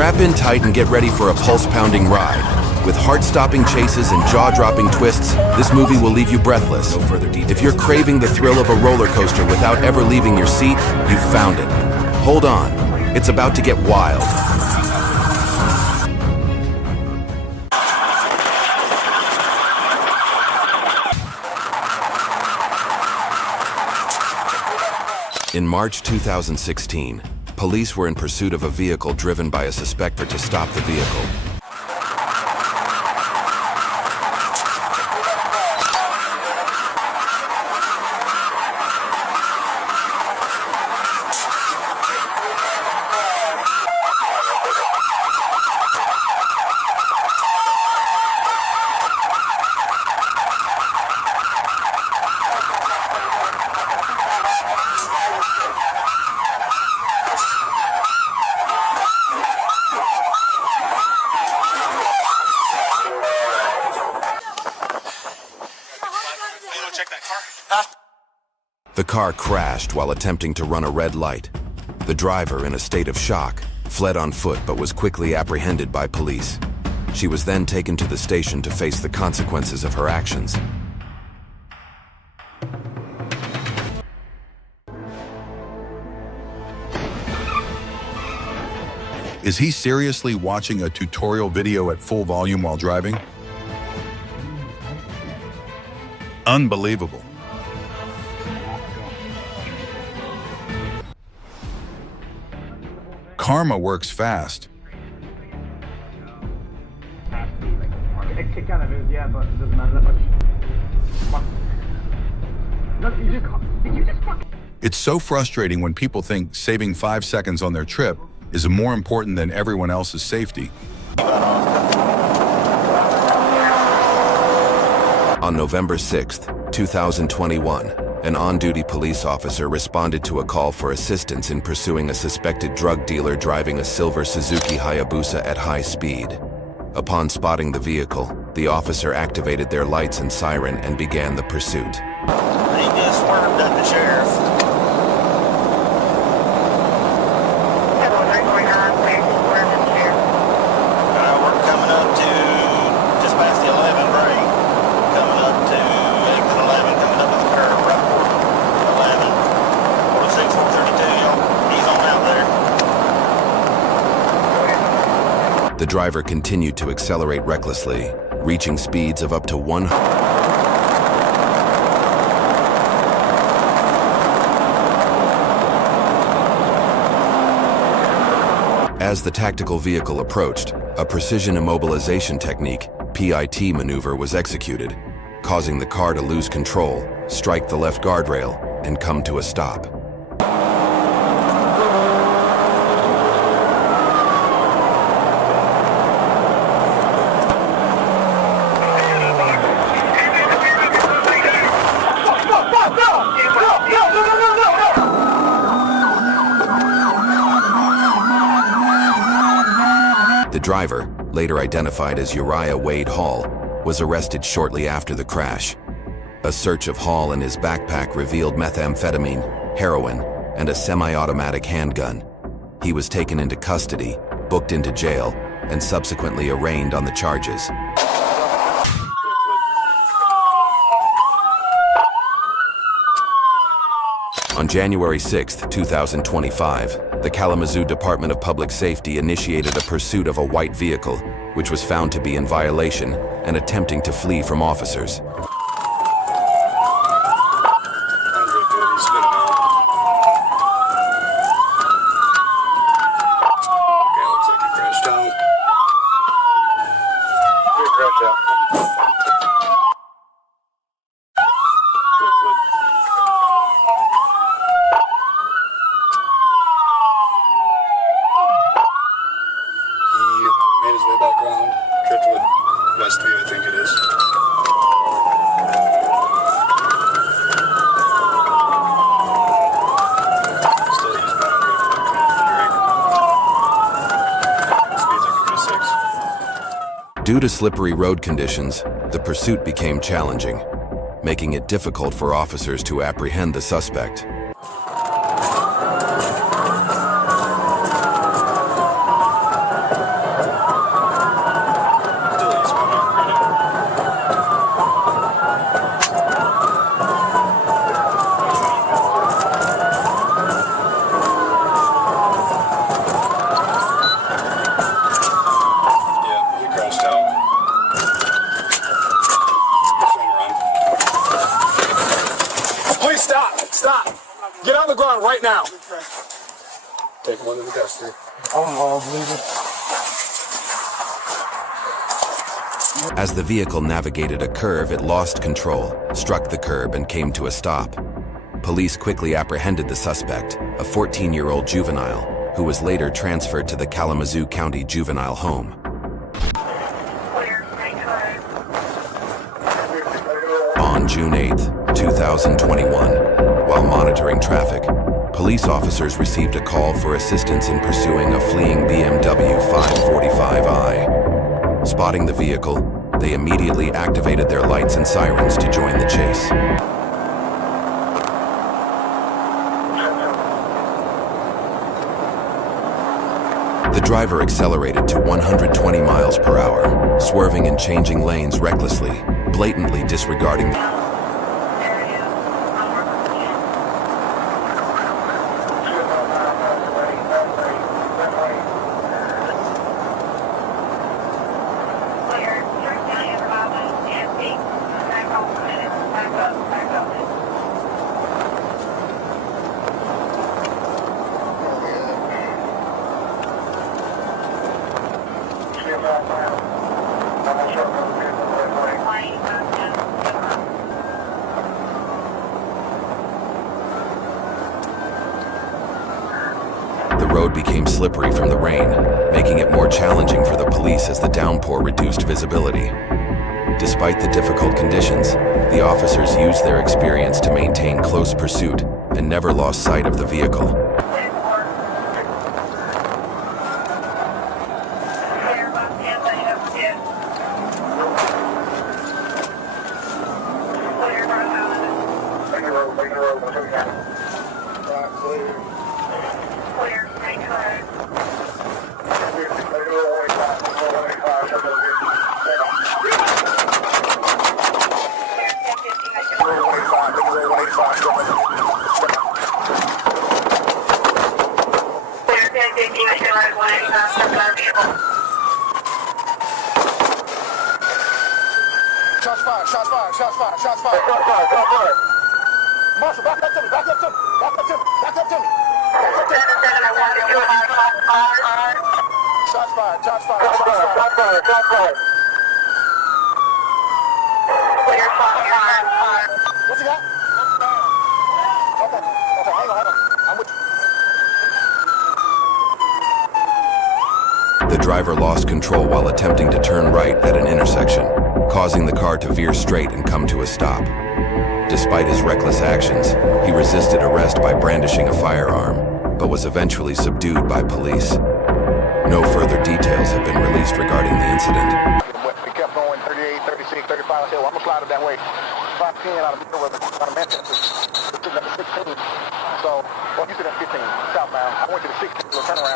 Strap in tight and get ready for a pulse-pounding ride. With heart-stopping chases and jaw-dropping twists, this movie will leave you breathless. No further details. If you're craving the thrill of a roller coaster without ever leaving your seat, you've found it. Hold on, it's about to get wild. In March 2016, police were in pursuit of a vehicle driven by a suspect to stop the vehicle. The car crashed while attempting to run a red light. The driver, in a state of shock, fled on foot but was quickly apprehended by police. She was then taken to the station to face the consequences of her actions. Is he seriously watching a tutorial video at full volume while driving? Unbelievable. Karma works fast. It's so frustrating when people think saving 5 seconds on their trip is more important than everyone else's safety. On November 6, 2021, an on-duty police officer responded to a call for assistance in pursuing a suspected drug dealer driving a silver Suzuki Hayabusa at high speed. Upon spotting the vehicle, the officer activated their lights and siren and began the pursuit. He just swerved at the sheriff. We're coming up to just past the 11 break. Coming up to exit 11, coming up to the curb, right for 11, 46, 432, he's on out there. The driver continued to accelerate recklessly, reaching speeds of up to 100. As the tactical vehicle approached, a precision immobilization technique, PIT maneuver, was executed, causing the car to lose control, strike the left guardrail, and come to a stop. The driver, later identified as Uriah Wade Hall, was arrested shortly after the crash. A search of Hall and his backpack revealed methamphetamine, heroin, and a semi-automatic handgun. He was taken into custody, booked into jail, and subsequently arraigned on the charges. On January 6, 2025, the Kalamazoo Department of Public Safety initiated a pursuit of a white vehicle, which was found to be in violation and attempting to flee from officers. Westview, I think it is. Still use boundary for coming from Drake. Speeds are 46. Due to slippery road conditions, the pursuit became challenging, making it difficult for officers to apprehend the suspect. Stop. Get on the ground right now. Take one to the desk, dude. Oh, bleeding. As the vehicle navigated a curve, it lost control, struck the curb, and came to a stop. Police quickly apprehended the suspect, a 14-year-old juvenile, who was later transferred to the Kalamazoo County Juvenile Home. On June 8, 2021, while monitoring traffic, police officers received a call for assistance in pursuing a fleeing BMW 545i. Spotting the vehicle, they immediately activated their lights and sirens to join the chase. The driver accelerated to 120 miles per hour, swerving and changing lanes recklessly, blatantly disregarding The road became slippery from the rain, making it more challenging for the police as the downpour reduced visibility. Despite the difficult conditions, the officers used their experience to maintain close pursuit and never lost sight of the vehicle. Shots fired. Marshall, back up to me. Shots fired. What's he got? Okay, hang on. I'm with you. The driver lost control while attempting to turn right at an intersection, causing the car to veer straight and come to a stop. Despite his reckless actions, he resisted arrest by brandishing a firearm, but was eventually subdued by police. No further details have been released regarding the incident. We kept going 38, 36, 35. I said, well, I'm going to slide it that way. 510 out of Manchester, 16.